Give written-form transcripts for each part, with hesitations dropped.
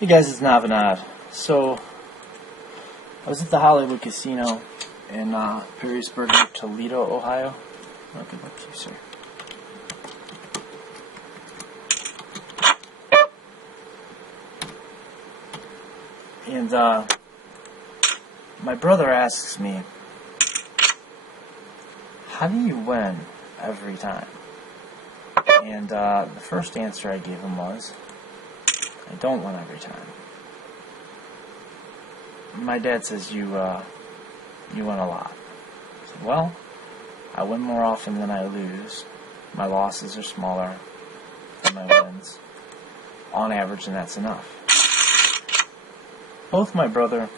Hey guys, it's NAV VS ICHASETHEACE. So, I was at the Hollywood Casino in Perrysburg, Toledo, Ohio. Oh, good luck to you, sir. And my brother asks me, how do you win every time? And the first answer I gave him was, I don't win every time. My dad says you win a lot. I said, well, I win more often than I lose. My losses are smaller than my wins. On average, and that's enough. Both my brother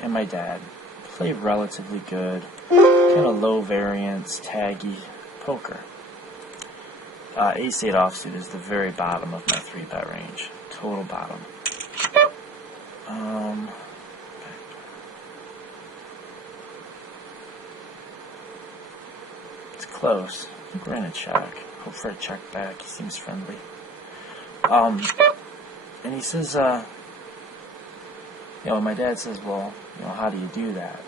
and my dad play relatively good, kind of low variance, taggy poker. Ace-8 offsuit is the very bottom of my 3-bet range. Total bottom. It's close. I think we're going to check. Hope for a check back. He seems friendly. And he says, my dad says, well, how do you do that?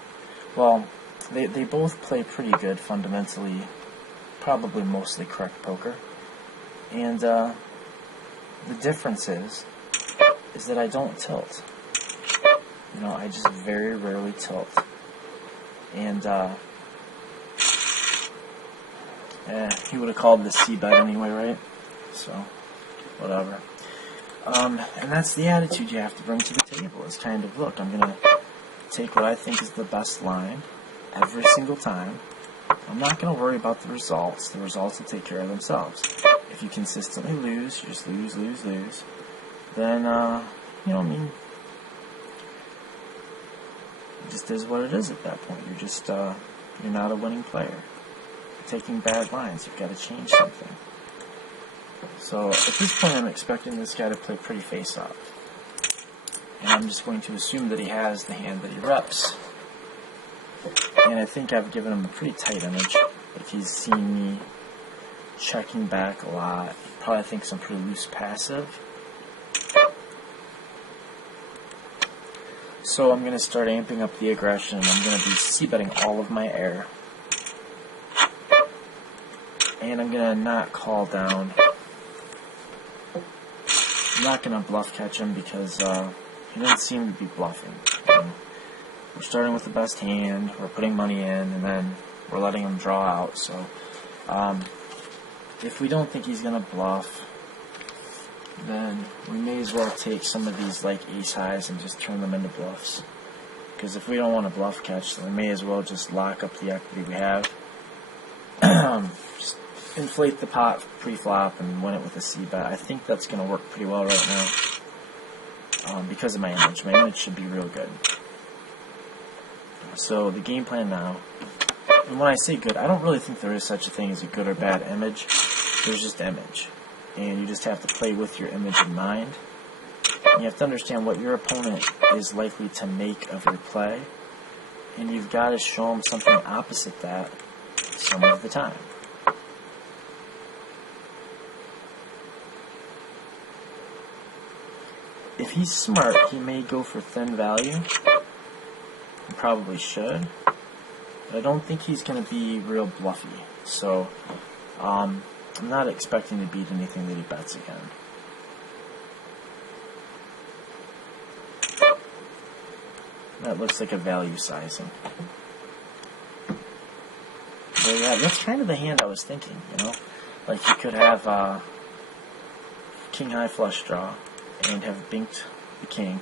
Well, they both play pretty good fundamentally, probably mostly correct poker. And the difference is that I don't tilt. I just very rarely tilt. And he would have called this C-bet anyway, right? So, whatever. And that's the attitude you have to bring to the table. It's kind of, look, I'm going to take what I think is the best line every single time. I'm not going to worry about the results. The results will take care of themselves. If you consistently lose, you just lose, then, it just is what it is at that point. You're just, you're not a winning player. You're taking bad lines. You've got to change something. So, at this point, I'm expecting this guy to play pretty face-off. And I'm just going to assume that he has the hand that he reps. And I think I've given him a pretty tight image. If he's seen me checking back a lot, he probably thinks I'm pretty loose passive. So I'm going to start amping up the aggression, and I'm going to be c-betting all of my air. And I'm going to not call down. I'm not going to bluff catch him because he doesn't seem to be bluffing. We're starting with the best hand, we're putting money in, and then we're letting him draw out. So if we don't think he's going to bluff, then we may as well take some of these like ace highs and just turn them into bluffs. Because if we don't want to bluff catch, then we may as well just lock up the equity we have. Just inflate the pot pre-flop and win it with a c-bet. I think that's going to work pretty well right now. Because of my image. My image should be real good. So the game plan now, and when I say good, I don't really think there is such a thing as a good or bad image. There's just image. And you just have to play with your image in mind. And you have to understand what your opponent is likely to make of your play. And you've got to show him something opposite that some of the time. If he's smart, he may go for thin value. He probably should. But I don't think he's going to be real bluffy. So, I'm not expecting to beat anything that he bets again. That looks like a value sizing. But yeah, that's kind of the hand I was thinking, Like you could have king high flush draw and have binked the king.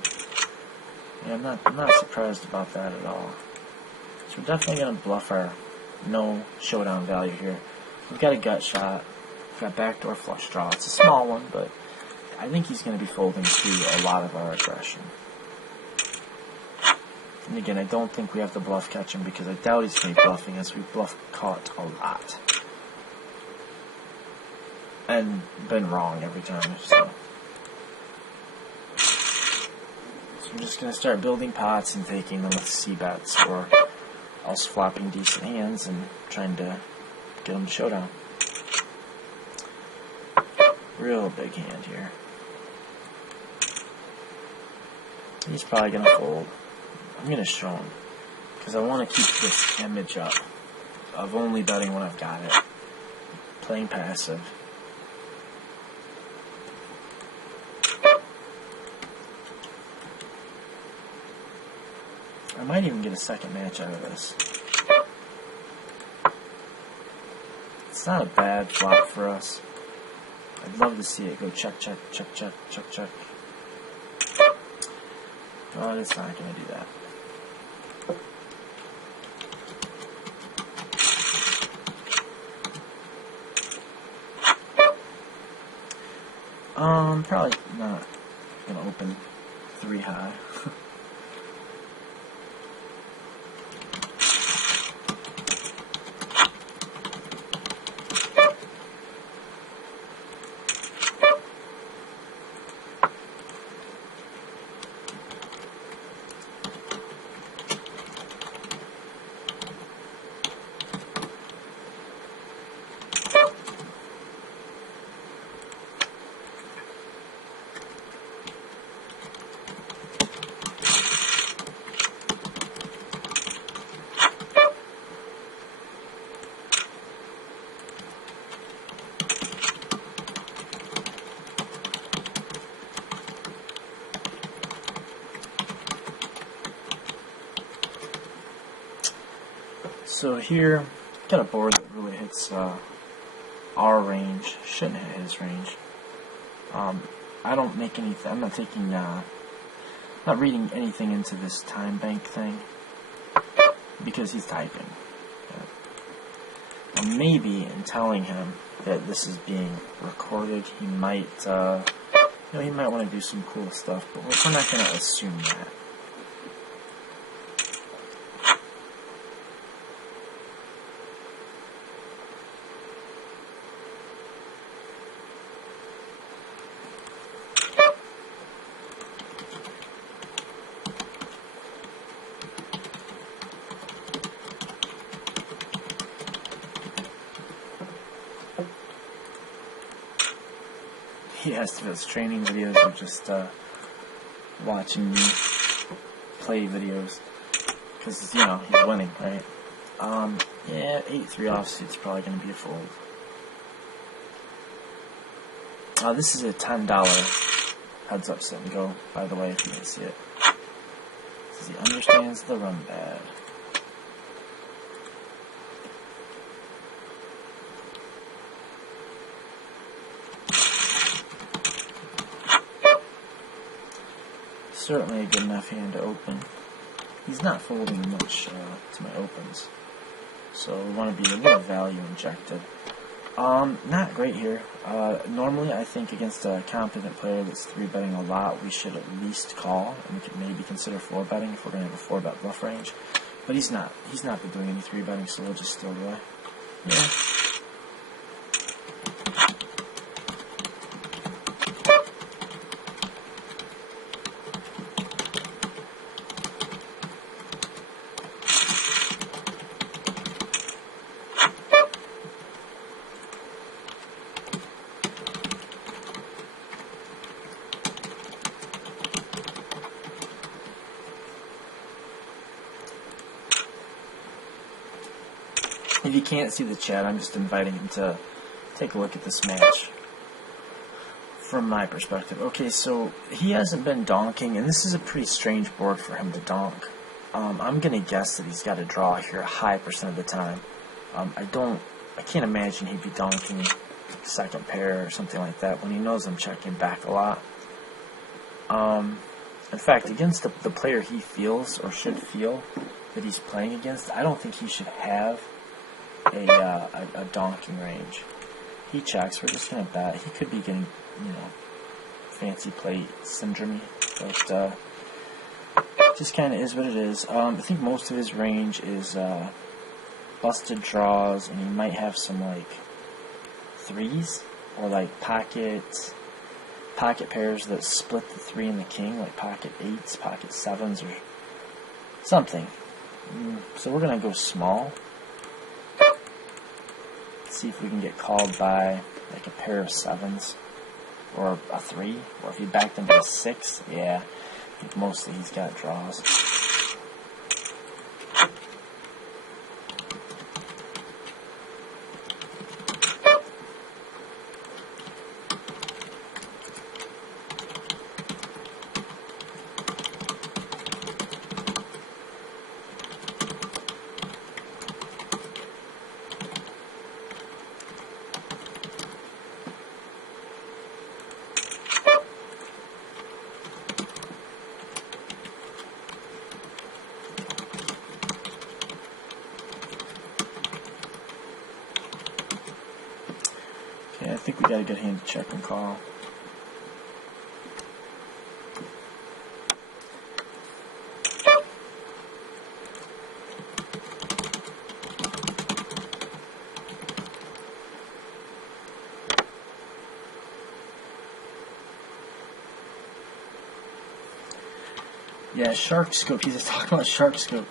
Yeah, I'm not surprised about that at all. So we're definitely going to bluff our no showdown value here. We've got a gut shot. We've got backdoor flush draw. It's a small one, but I think he's going to be folding through a lot of our aggression. And again, I don't think we have to bluff catch him because I doubt he's going to be bluffing as we bluff caught a lot. And been wrong every time, so I'm just going to start building pots and taking them with c-bets, or else flopping decent hands and trying to get them to showdown. Real big hand here. He's probably going to fold. I'm going to show him, because I want to keep this image up of only betting when I've got it. Playing passive. I might even get a second match out of this. It's not a bad flop for us. I'd love to see it go check, check, check, check, check, check. But it's not going to do that. Probably not going to open 3 high. So here, got a board that really hits our range, shouldn't hit his range. I don't make anything, I'm not taking, not reading anything into this time bank thing, because he's typing. Maybe in telling him that this is being recorded, he might, he might want to do some cool stuff, but we're not going to assume that. He has to his training videos or just watching me play videos, because he's winning, right? Yeah, 8-3 offsuit's probably going to be a fold. This is a $10 heads up sit and go, by the way, if you didn't see it. Says he understands the run bad. Certainly a good enough hand to open. He's not folding much to my opens, so we want to be a little value injected. Not great here. Normally, I think against a competent player that's 3-betting a lot, we should at least call, and we could maybe consider 4-betting if we're going to have a 4-bet bluff range. But he's not. He's not been doing any 3-betting, so we'll just steal away. Yeah. If you can't see the chat, I'm just inviting him to take a look at this match from my perspective. Okay, so he hasn't been donking, and this is a pretty strange board for him to donk. I'm going to guess that he's got to draw here a high % of the time. I can't imagine he'd be donking second pair or something like that when he knows I'm checking back a lot. In fact, against the player he feels or should feel that he's playing against, I don't think he should have a donking range. He checks. We're just going to bet. He could be getting, fancy plate syndrome, but just kind of is what it is. I think most of his range is busted draws, and he might have some like threes or like pocket pairs that split the 3 and the king, like pocket 8s, pocket 7s, or something. So we're going to go small. See if we can get called by like a pair of 7s or a 3, or if he backed into a 6. Yeah, Mostly he's got draws. Okay, I think we got a good hand to check and call. Yeah, Shark Scope. He's talking about Shark Scope.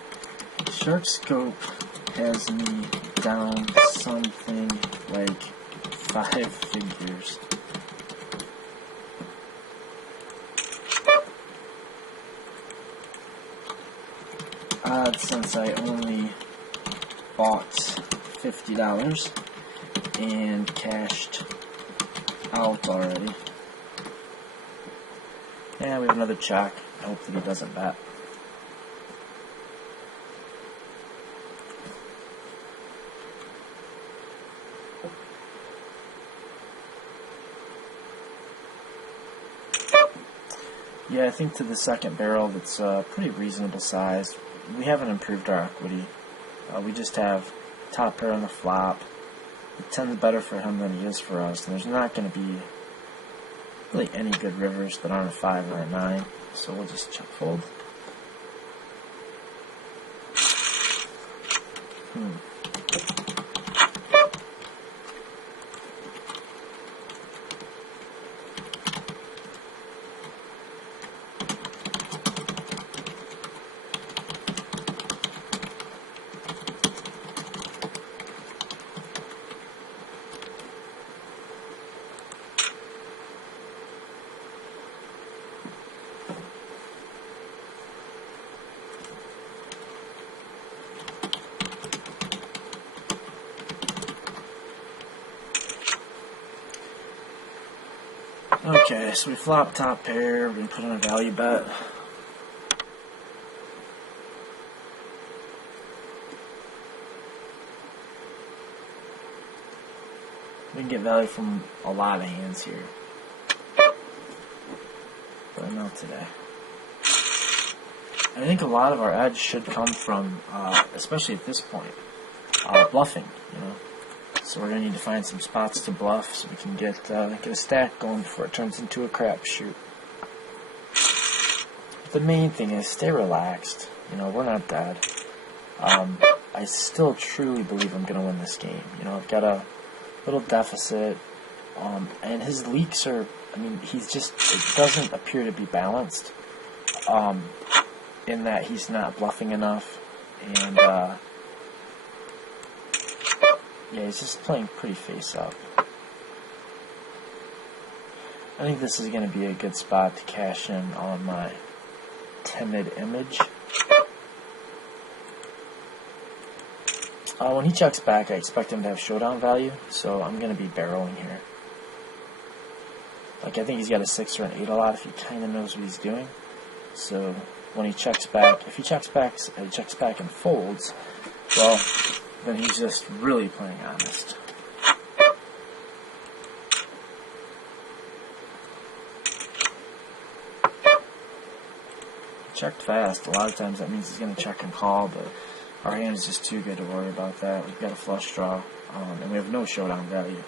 Shark Scope has me down something like 5 figures. Odd, since I only bought $50 and cashed out already. Yeah, we have another check. I hope that he doesn't bet. Yeah, I think to the second barrel that's pretty reasonable size. We haven't improved our equity. We just have top pair on the flop. It tends better for him than he is for us. And there's not going to be really any good rivers that aren't a 5 or a 9. So we'll just check fold. Okay, so we flop top pair. We're going to put on a value bet. We can get value from a lot of hands here, but not today. I think a lot of our edge should come from, especially at this point, bluffing, you know. So we're going to need to find some spots to bluff so we can get a stack going before it turns into a crapshoot. The main thing is stay relaxed. You know, we're not dead. I still truly believe I'm going to win this game. You know, I've got a little deficit, and his leaks are, I mean, he's just, it doesn't appear to be balanced, in that he's not bluffing enough, and, yeah, he's just playing pretty face up. I think this is going to be a good spot to cash in on my timid image. When he checks back, I expect him to have showdown value, so I'm going to be barreling here. Like, I think he's got a 6 or an 8 a lot if he kind of knows what he's doing. So when he checks back, if he checks back and folds, well, then he's just really playing honest. Checked fast. A lot of times that means he's going to check and call, but our hand is just too good to worry about that. We've got a flush draw, and we have no showdown value.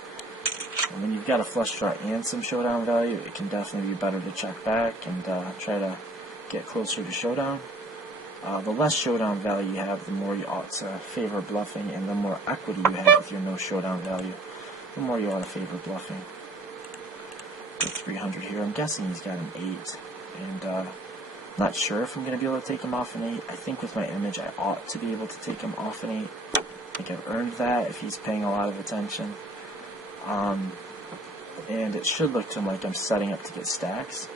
And when you've got a flush draw and some showdown value, it can definitely be better to check back and try to get closer to showdown. The less showdown value you have, the more you ought to favor bluffing, and the more equity you have with your no showdown value, the more you ought to favor bluffing. With 300 here, I'm guessing he's got an 8, and not sure if I'm going to be able to take him off an 8. I think with my image, I ought to be able to take him off an 8. I think I've earned that if he's paying a lot of attention. And it should look to him like I'm setting up to get stacks.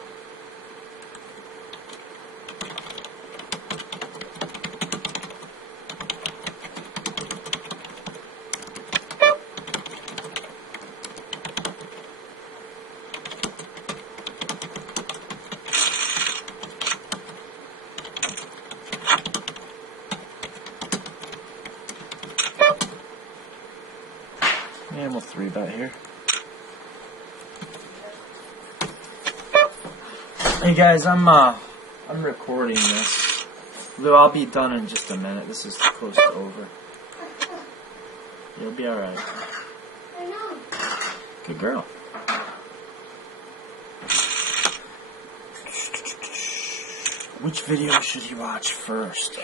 3-bet here. Hey guys, I'm recording this. I'll be done in just a minute. This is close to over. You'll be alright. Good girl. Which video should he watch first?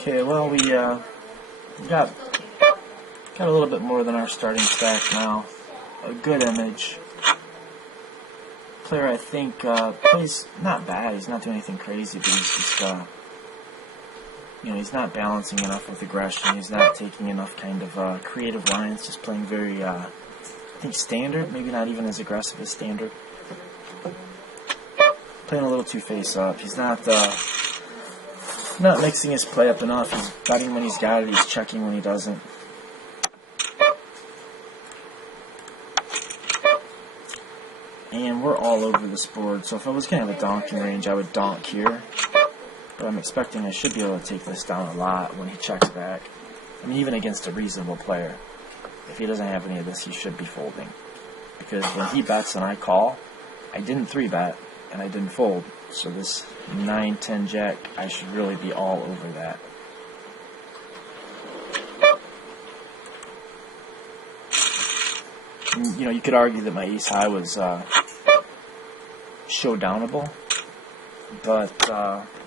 Okay, well, we got a little bit more than our starting stack now. A good image. Player, I think, plays not bad. He's not doing anything crazy, but he's just, he's not balancing enough with aggression. He's not taking enough kind of creative lines. Just playing very, I think, standard. Maybe not even as aggressive as standard. Playing a little too face up. He's not mixing his play up enough. He's betting when he's got it. He's checking when he doesn't. And we're all over this board. So if I was going to have a donking range, I would donk here. But I'm expecting I should be able to take this down a lot when he checks back. I mean, even against a reasonable player. If he doesn't have any of this, he should be folding. Because when he bets and I call, I didn't 3-bet and I didn't fold. So this 9-10 jack, I should really be all over that. And, you could argue that my ace high was showdownable, but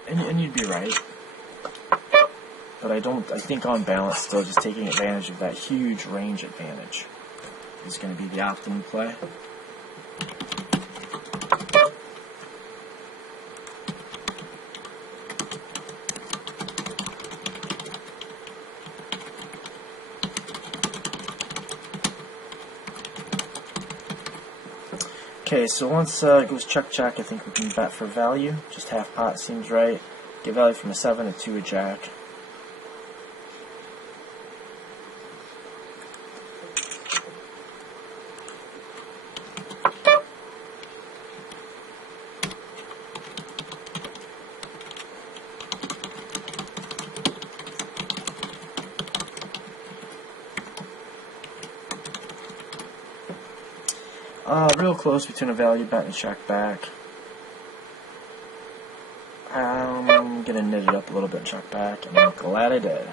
and you'd be right. But I think on balance, still just taking advantage of that huge range advantage is going to be the optimum play. Okay, so once it goes check-check, I think we can bet for value. Just half pot seems right. Get value from a 7 to a jack. Real close between a value bet and a check back. I'm going to knit it up a little bit and check back, and I'm glad I did.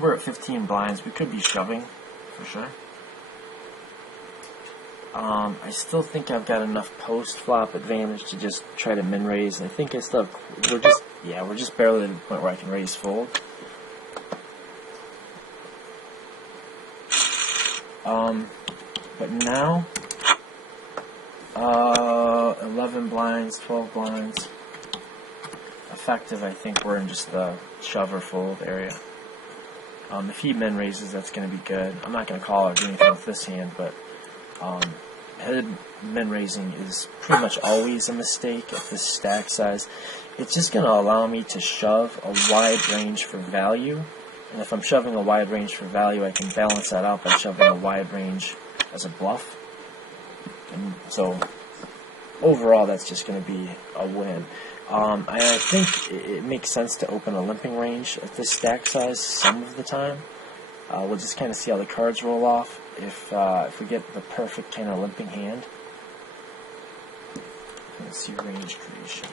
We're at 15 blinds. We could be shoving, for sure. I still think I've got enough post-flop advantage to just try to min-raise. I think I still have, we're just barely at the point where I can raise fold. But now, 11 blinds, 12 blinds. Effective, I think we're in just the shove or fold area. If he min-raises, that's going to be good. I'm not going to call or do anything with this hand, but headed min-raising is pretty much always a mistake at this stack size. It's just going to allow me to shove a wide range for value, and if I'm shoving a wide range for value, I can balance that out by shoving a wide range as a bluff. And so overall, that's just going to be a win. I think it makes sense to open a limping range at this stack size some of the time. We'll just kind of see how the cards roll off. If we get the perfect kind of limping hand. Let's see range creation.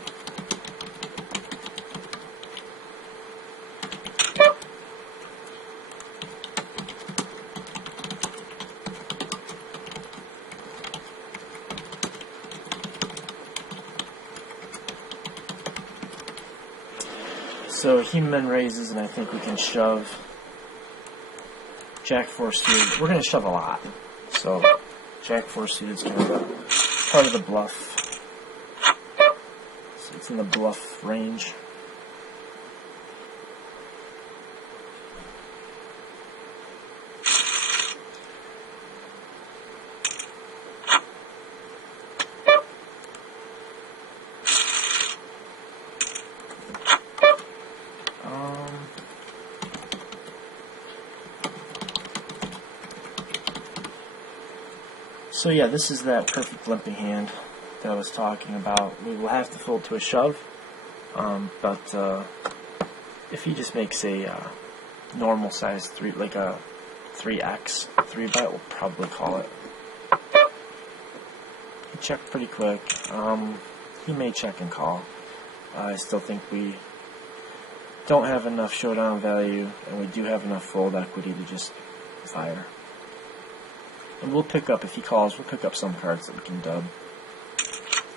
So he min raises, and I think we can shove Jack 4 suited. We're going to shove a lot. So Jack 4 suited is kind of part of the bluff. So it's in the bluff range. So yeah, this is that perfect limping hand that I was talking about. We will have to fold to a shove, but if he just makes a normal size 3, like a 3x 3-bet, we'll probably call it. He checked pretty quick. He may check and call. I still think we don't have enough showdown value, and we do have enough fold equity to just fire. And we'll pick up, if he calls, we'll pick up some cards that we can dub.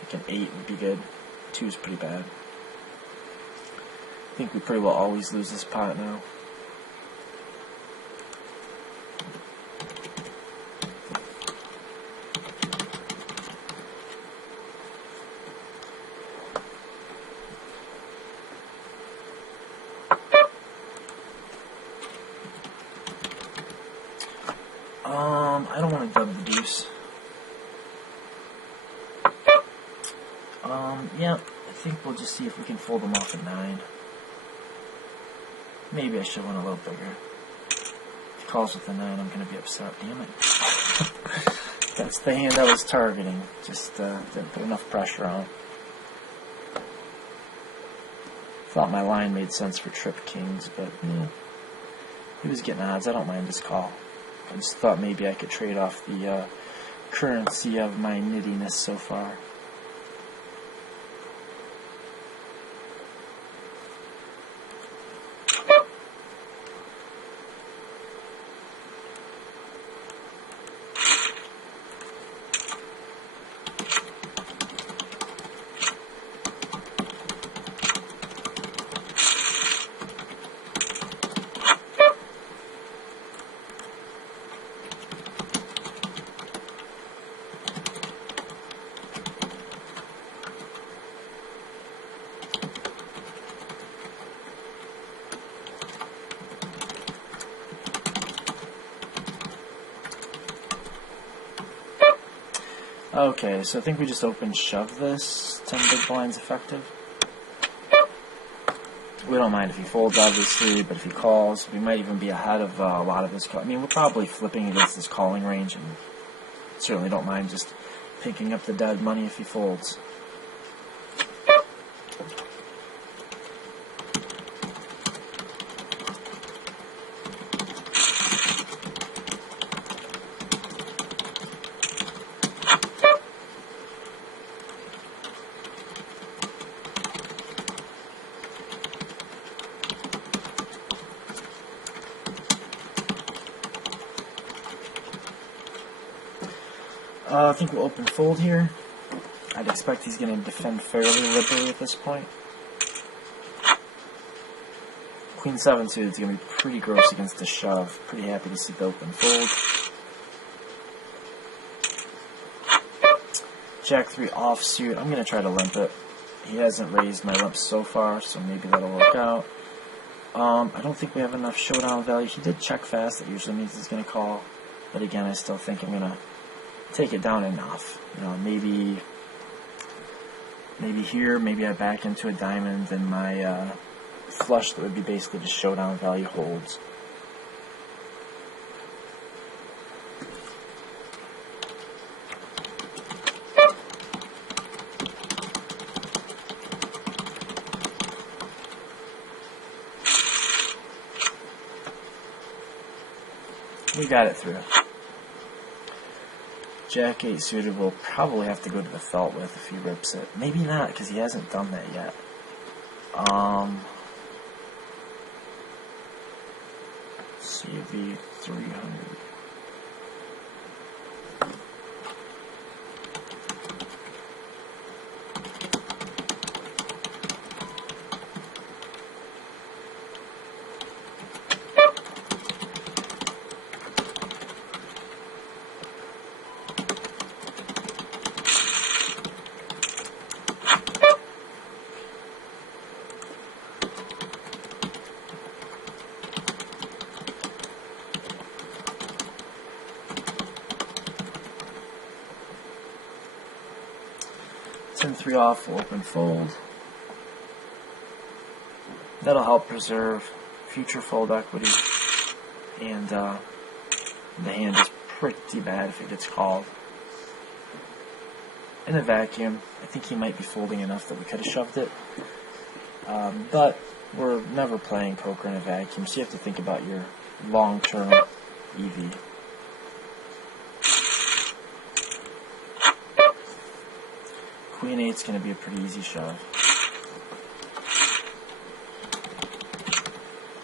Like an 8 would be good. 2 is pretty bad. I think we pretty well always lose this pot now. I don't want to dub the deuce. Yeah, I think we'll just see if we can fold them off at 9. Maybe I should have went a little bigger. If he calls with a 9, I'm going to be upset. Damn it. That's the hand I was targeting. Just didn't put enough pressure on. Thought my line made sense for trip kings, but he was getting odds. I don't mind his call. I just thought maybe I could trade off the currency of my nittiness so far. Okay, so I think we just open shove this. 10 big blinds effective. We don't mind if he folds, obviously, but if he calls, we might even be ahead of a lot of his calls. I mean, we're probably flipping against his calling range, and certainly don't mind just picking up the dead money if he folds. I think we'll open fold here. I'd expect he's going to defend fairly liberally at this point. Queen 7 suited is going to be pretty gross against the shove. Pretty happy to see the open fold. Jack 3 offsuit. I'm going to try to limp it. He hasn't raised my limp so far, so maybe that'll work out. I don't think we have enough showdown value. He did check fast. That usually means he's going to call. But again, I still think I'm going to take it down enough. You know, maybe here, maybe I back into a diamond and my flush that would be basically just showdown value holds. We got it through. Jack 8 suited will probably have to go to the felt with if he rips it. Maybe not, because he hasn't done that yet. CV 300. 10-3 off, will open fold. That'll help preserve future fold equity, and the hand is pretty bad if it gets called. In a vacuum, I think he might be folding enough that we could have shoved it, but we're never playing poker in a vacuum, so you have to think about your long-term EV. Queen 8's going to be a pretty easy shove.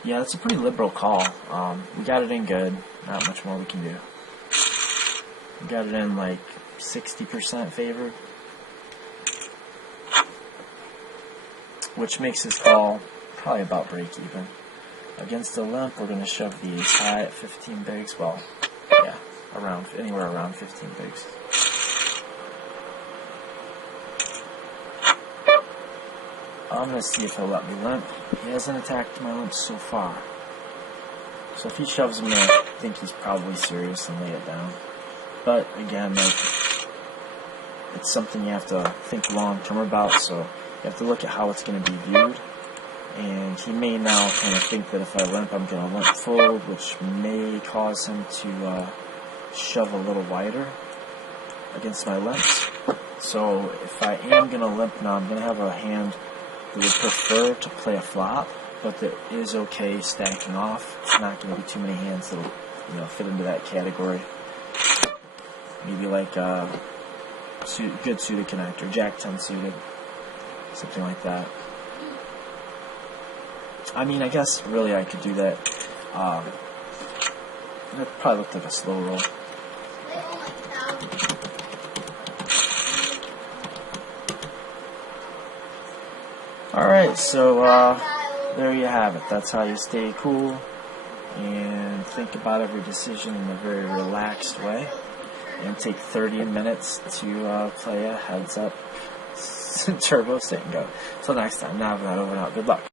Yeah, that's a pretty liberal call. We got it in good. Not much more we can do. We got it in like 60% favored, which makes his call probably about break even. Against the limp, we're going to shove the ace high at 15 bigs. Well, yeah, anywhere around 15 bigs. I'm going to see if he'll let me limp. He hasn't attacked my limp so far. So if he shoves me, I think he's probably serious and lay it down. But again, like, it's something you have to think long term about, so you have to look at how it's going to be viewed. And he may now kind of think that if I limp, I'm going to limp fold, which may cause him to shove a little wider against my limps. So if I am going to limp now, I'm going to have a hand that would prefer to play a flop, but that is okay stacking off. It's not going to be too many hands that'll, fit into that category. Maybe like a good suited connector, Jack 10 suited, something like that. I mean, I guess really I could do that. That probably looked like a slow roll. Alright, so there you have it. That's how you stay cool and think about every decision in a very relaxed way, and take 30 minutes to play a heads up turbo sit and go. Till next time, NAV that over and out. Good luck.